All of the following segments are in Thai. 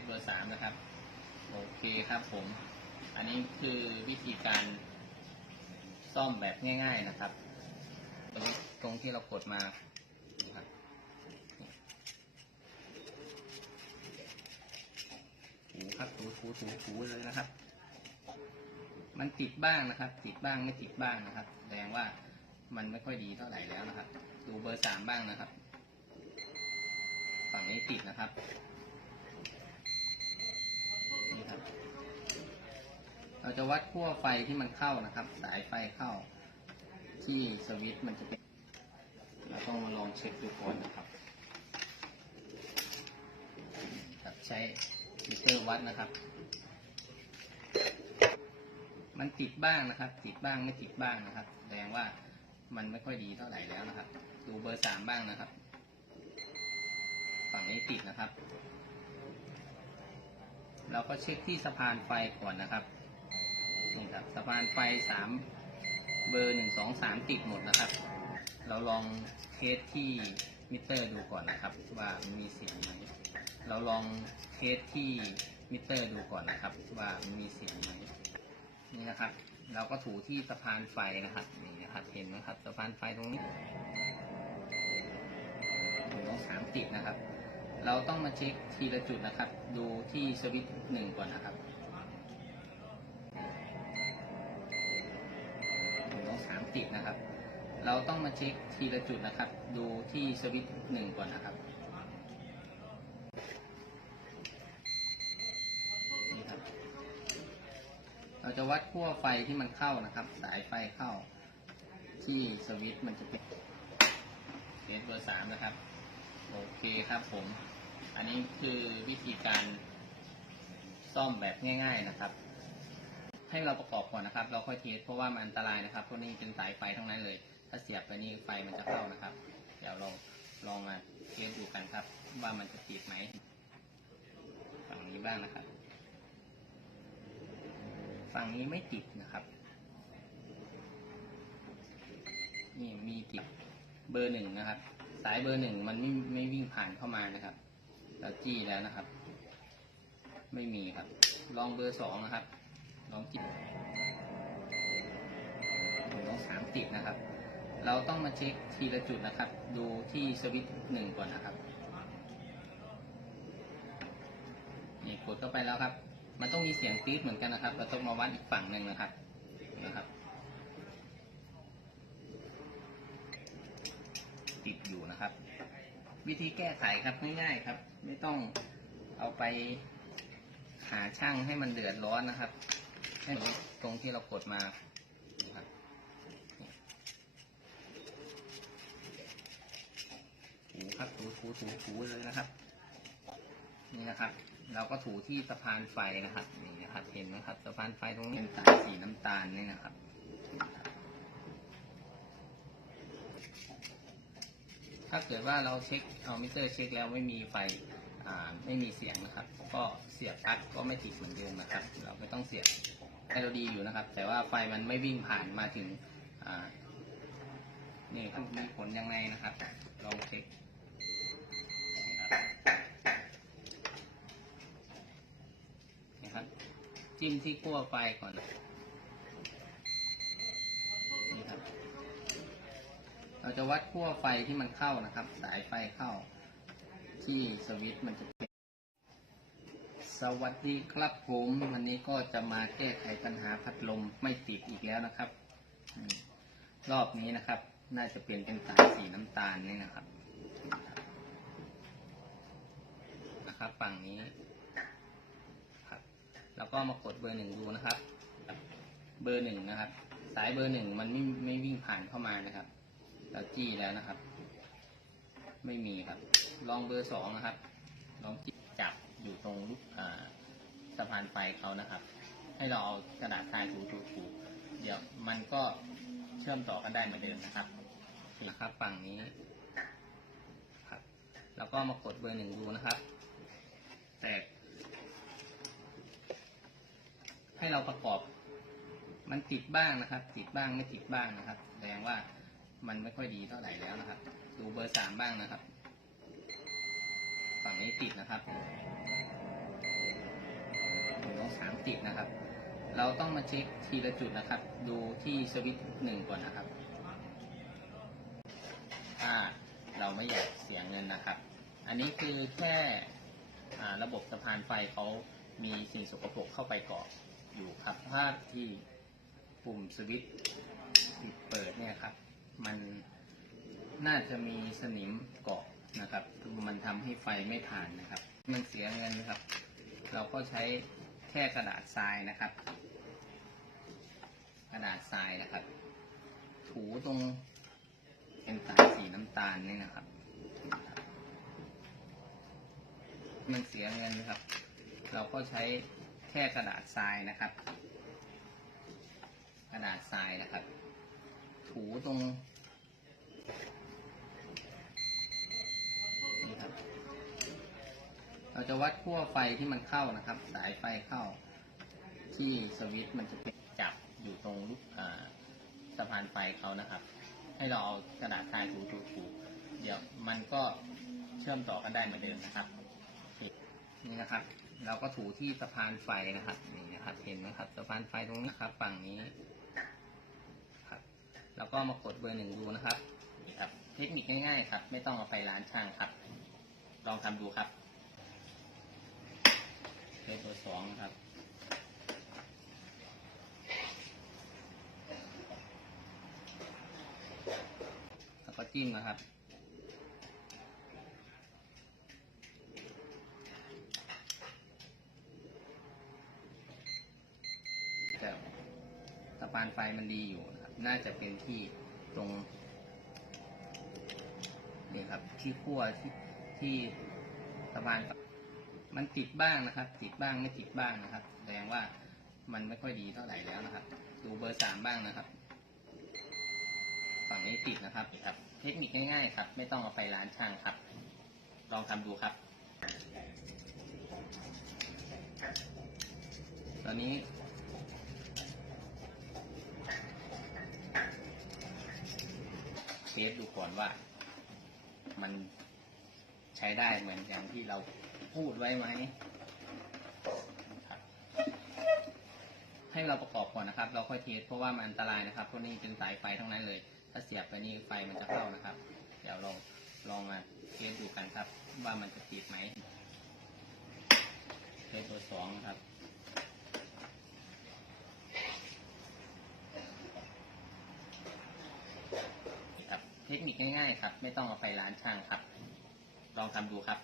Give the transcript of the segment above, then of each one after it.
สเบอร์สามนะครับ โอเคครับผม อันนี้คือวิธีการซ่อมแบบง่าย ๆนะครับ ตรงที่เรากดมาถูครับถูถูถูถูเลยนะครับ มันติดบ้างนะครับ ติดบ้างไม่ติดบ้างนะครับ แสดงว่ามันไม่ค่อยดีเท่าไหร่แล้วนะครับ ดูเบอร์สามบ้างนะครับ ฝั่งนี้ติดนะครับ นี่ครับ เราจะวัดขั้วไฟที่มันเข้านะครับ สายไฟเข้า ที่สวิตช์มันจะเป็นเราต้องมาลองเช็คดูก่อนนะครับครับใช้มิเตอร์วัดนะครับ มันติดบ้างนะครับ ติดบ้างไม่ติดบ้างนะครับ แสดงว่ามันไม่ค่อยดีเท่าไหร่แล้วนะครับ ดูเบอร์สามบ้างนะครับ ฝั่งนี้ติดนะครับ เราก็เช็คที่สะพานไฟก่อนนะครับนี่ครับสะพานไฟสามเบอร์หนึ่งสองสามติดหมดนะครับ เราลองเทสที่มิเตอร์ดูก่อนนะครับ ว่ามันมีเสียงไหมเราลองเทสที่มิเตอร์ดูก่อนนะครับ ว่ามันมีเสียงไหมนี่นะครับ เราก็ถูที่สะพานไฟนะครับนี่นะครับเห็นไหมครับสะพานไฟตรงนี้หนึ่งสองสามติดนะครับ เราต้องมาเช็คทีละจุดนะครับ ดูที่สวิตช์หนึ่งก่อนนะครับหนึ่งสองสามติดนะครับ เราต้องมาเช็คทีละจุดนะครับ ดูที่สวิตช์หนึ่งก่อนนะครับนี่ครับ เราจะวัดขั้วไฟที่มันเข้านะครับ สายไฟเข้า ที่สวิตช์มันจะเป็นเซตเบอร์สามนะครับ โอเคครับผม อันนี้คือวิธีการซ่อมแบบง่าย ๆนะครับ ให้เราประกอบก่อนนะครับ เราค่อยเทสเพราะว่ามันอันตรายนะครับเพราะนี่เป็นสายไฟทั้งนั้นเลย ถ้าเสียบไปนี่ไฟมันจะเข้านะครับ เดี๋ยวเราลองมาเทสดูกันครับ ว่ามันจะติดไหมฝั่งนี้บ้างนะครับ ฝั่งนี้ไม่ติดนะครับนี่มีติดเบอร์หนึ่งนะครับ สายเบอร์หนึ่งมันไม่ไม่วิ่งผ่านเข้ามานะครับ จี้แล้วนะครับ ไม่มีครับ ลองเบอร์สองนะครับ ลองจี้ลองสามติดนะครับ เราต้องมาเช็คทีละจุดนะครับ ดูที่สวิตช์หนึ่งก่อนนะครับนี่กดเข้าไปแล้วครับ มันต้องมีเสียงตี๊ดเหมือนกันนะครับ เราต้องมาวัดอีกฝั่งหนึ่งนะครับนะครับ ติดอยู่นะครับ วิธีแก้ไขครับง่ายๆครับ ไม่ต้องเอาไปหาช่างให้มันเดือดร้อนนะครับให้ตรงที่เรากดมาครับถูครับถูถูถูถูเลยนะครับ นี่นะครับ เราก็ถูที่สะพานไฟนะครับนี่นะครับ เห็นไหมครับ สะพานไฟตรงนี้เป็นสายสีน้ำตาลนี่นะครับ ถ้าเกิดว่าเราเช็คเอามิเตอร์เช็คแล้วไม่มีไฟไม่มีเสียงนะครับ ก็เสียบปลั๊กก็ไม่ติดเหมือนเดิมนะครับ เราไม่ต้องเสียบให้เราดีอยู่นะครับ แต่ว่าไฟมันไม่วิ่งผ่านมาถึงนี่ครับมีผลยังไงนะครับ ลองเช็คนี่ครับจิ้มที่ขั้วไฟก่อนครับ เรา จะวัดขั้วไฟที่มันเข้านะครับ สายไฟเข้า ที่สวิตช์มันจะเป็นสวัสดีครับผมวันนี้ก็จะมาแก้ไขปัญหาพัดลมไม่ติดอีกแล้วนะครับ รอบนี้นะครับ น่าจะเปลี่ยนเป็นสายสีน้ำตาลนี่นะครับนะครับฝั่งนี้ครับแล้วก็มากดเบอร์หนึ่งดูนะครับ เบอร์หนึ่งนะครับ สายเบอร์หนึ่งมันไม่ไม่วิ่งผ่านเข้ามานะครับ เราจี้แล้วนะครับ ไม่มีครับ ลองเบอร์สองนะครับ ลองจีจับอยู่ตรงลูกอ่าสะพานไฟเขานะครับ ให้เราเอากระดาษทรายถูถูถูเดี๋ยวมันก็เชื่อมต่อกันได้เหมือนเดิมนะครับนะครับฝั่งนี้ครับ แล้วก็มากดเบอร์หนึ่งดูนะครับ แตก ให้เราประกอบ มันติดบ้างนะครับ ติดบ้างไม่ติดบ้างนะครับแสดงว่า มันไม่ค่อยดีเท่าไหร่แล้วนะครับ ดูเบอร์สามบ้างนะครับ ฝั่งนี้ติดนะครับสามติดนะครับ เราต้องมาเช็คทีละจุดนะครับ ดูที่สวิตช์หนึ่งก่อนนะครับถ้าเราไม่อยากเสียเงินนะครับ อันนี้คือแค่ระบบสะพานไฟเขามีสิ่งสกปรกเข้าไปเกาะอยู่ครับ ถ้าที่ปุ่มสวิตช์ปิดเปิดเนี่ยครับ มันน่าจะมีสนิมเกาะนะครับมันทำให้ไฟไม่ผ่านนะครับ มันเสียเงินนะครับ เราก็ใช้แค่กระดาษทรายนะครับ กระดาษทรายนะครับ ถูตรงเป็นสายสีน้ำตาลนี่นะครับ มันเสียเงินนะครับ เราก็ใช้แค่กระดาษทรายนะครับ กระดาษทรายนะครับ ถูตรงนี่ครับ เราจะวัดขั้วไฟที่มันเข้านะครับ สายไฟเข้า ที่สวิตช์มันจะเป็นจับอยู่ตรงลูกอ่าสะพานไฟเขานะครับ ให้เราเอากระดาษทรายถูถูถูเดี๋ยวมันก็เชื่อมต่อกันได้เหมือนเดิมนะครับ นี่นะครับ เราก็ถูที่สะพานไฟนะครับ นี่นะครับ เห็นไหมครับ สะพานไฟตรงนี้ครับ ฝั่งนี้ แล้วก็มากดเบอร์หนึ่งดูนะครับนี่ครับ เทคนิคง่ายๆครับ ไม่ต้องเอาไปร้านช่างครับ ลองทำดูครับเบอร์ตัวสองนะครับแล้วก็จิ้มนะครับแต่สะพานไฟมันดีอยู่นะ น่าจะเป็นที่ตรงนี่ครับ ที่ขั้วที่ที่สะพานมันติดบ้างนะครับ ติดบ้างไม่ติดบ้างนะครับแสดงว่ามันไม่ค่อยดีเท่าไหร่แล้วนะครับ ดูเบอร์สามบ้างนะครับฝั่งนี้ติดนะครับครับ เทคนิคง่ายๆครับ ไม่ต้องเอาไปร้านช่างครับ ลองทำดูครับ ตอนนี้ เทสดูก่อนว่า มันใช้ได้เหมือนอย่างที่เราพูดไว้ไหมให้เราประกอบก่อนนะครับ เราค่อยเทสเพราะว่ามันอันตรายนะครับเพราะนี่เป็นสายไฟทั้งนั้นเลย ถ้าเสียบไปนี่ไฟมันจะเข้านะครับ เดี๋ยวเราลองมาเทสดูกันครับ ว่ามันจะติดไหมเทสตัวสองนะครับ นี่ครับเทค นิคง่ายๆครับ ไม่ต้องเอาไปร้านช่างครับ ลองทำดูครับ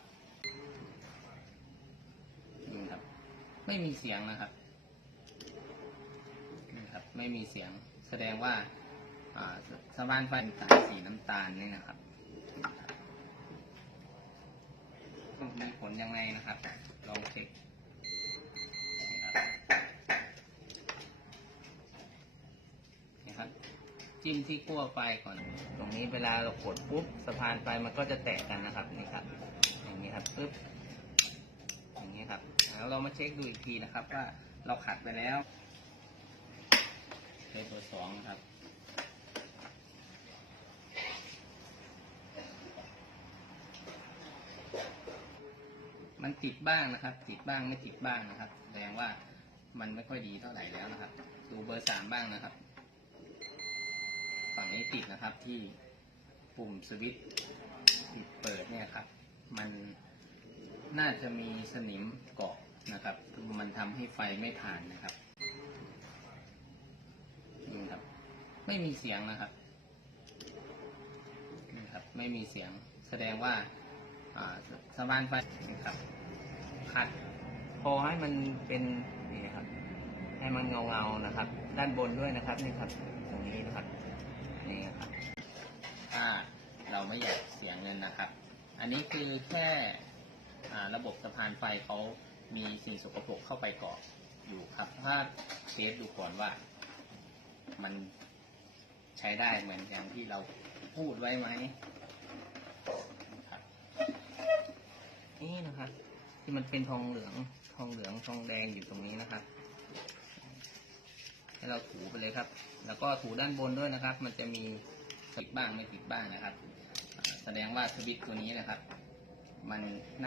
นี่ครับ ไม่มีเสียงนะครับนี่ครับ ไม่มีเสียงแสดงว่าอ่าสสะพานไฟสายสีน้ำตาลนี่นะครับมีผลยังไงนะครับ ลองเช็คนี่ครับนี่ครับ จิ้มที่ขั้วไฟก่อน ตรงนี้เวลาเรากดปุ๊บสะพานไฟมันก็จะแตกกันนะครับนี่ครับ อย่างนี้ครับปึ๊บอย่างนี้ครับ แล้วเรามาเช็คดูอีกทีนะครับ ว่าเราขัดไปแล้วเทสตัวสองครับมันติดบ้างนะครับ ติดบ้างไม่ติดบ้างนะครับ แสดงว่ามันไม่ค่อยดีเท่าไหร่แล้วนะครับ ดูเบอร์สามบ้างนะครับ นี้ติดนะครับที่ปุ่มสวิตช์ปิดเปิดเนี่ยครับ มันน่าจะมีสนิมเกาะนะครับ มันทำให้ไฟไม่ผ่านนะครับนี่ครับ ไม่มีเสียงนะครับนี่ครับ ไม่มีเสียงแสดงว่าสะพานไฟนะครับขัดพอให้มันเป็นนี่นะครับ ให้มันเงาเงาๆนะครับ ด้านบนด้วยนะครับนี่ครับ ตรงนี้นะครับ นี่ครับถ้าเราไม่อยากเสียเงินนะครับ อันนี้คือแค่อ่าระบบสะพานไฟเขามีสิ่งสกปรกเข้าไปเกาะอยู่ครับ ถ้าเทสดูก่อนว่า มันใช้ได้เหมือนอย่างที่เราพูดไว้ไหมนะครับนี่นะครับ ที่มันเป็นทองเหลือง ทองเหลือง ทองแดงอยู่ตรงนี้นะครับ เราถูไปเลยครับ แล้วก็ถูด้านบนด้วยนะครับ มันจะมีติดบ้างไม่ติดบ้างนะครับ แสดงว่าสวิตตัวนี้นะครับ มันน่า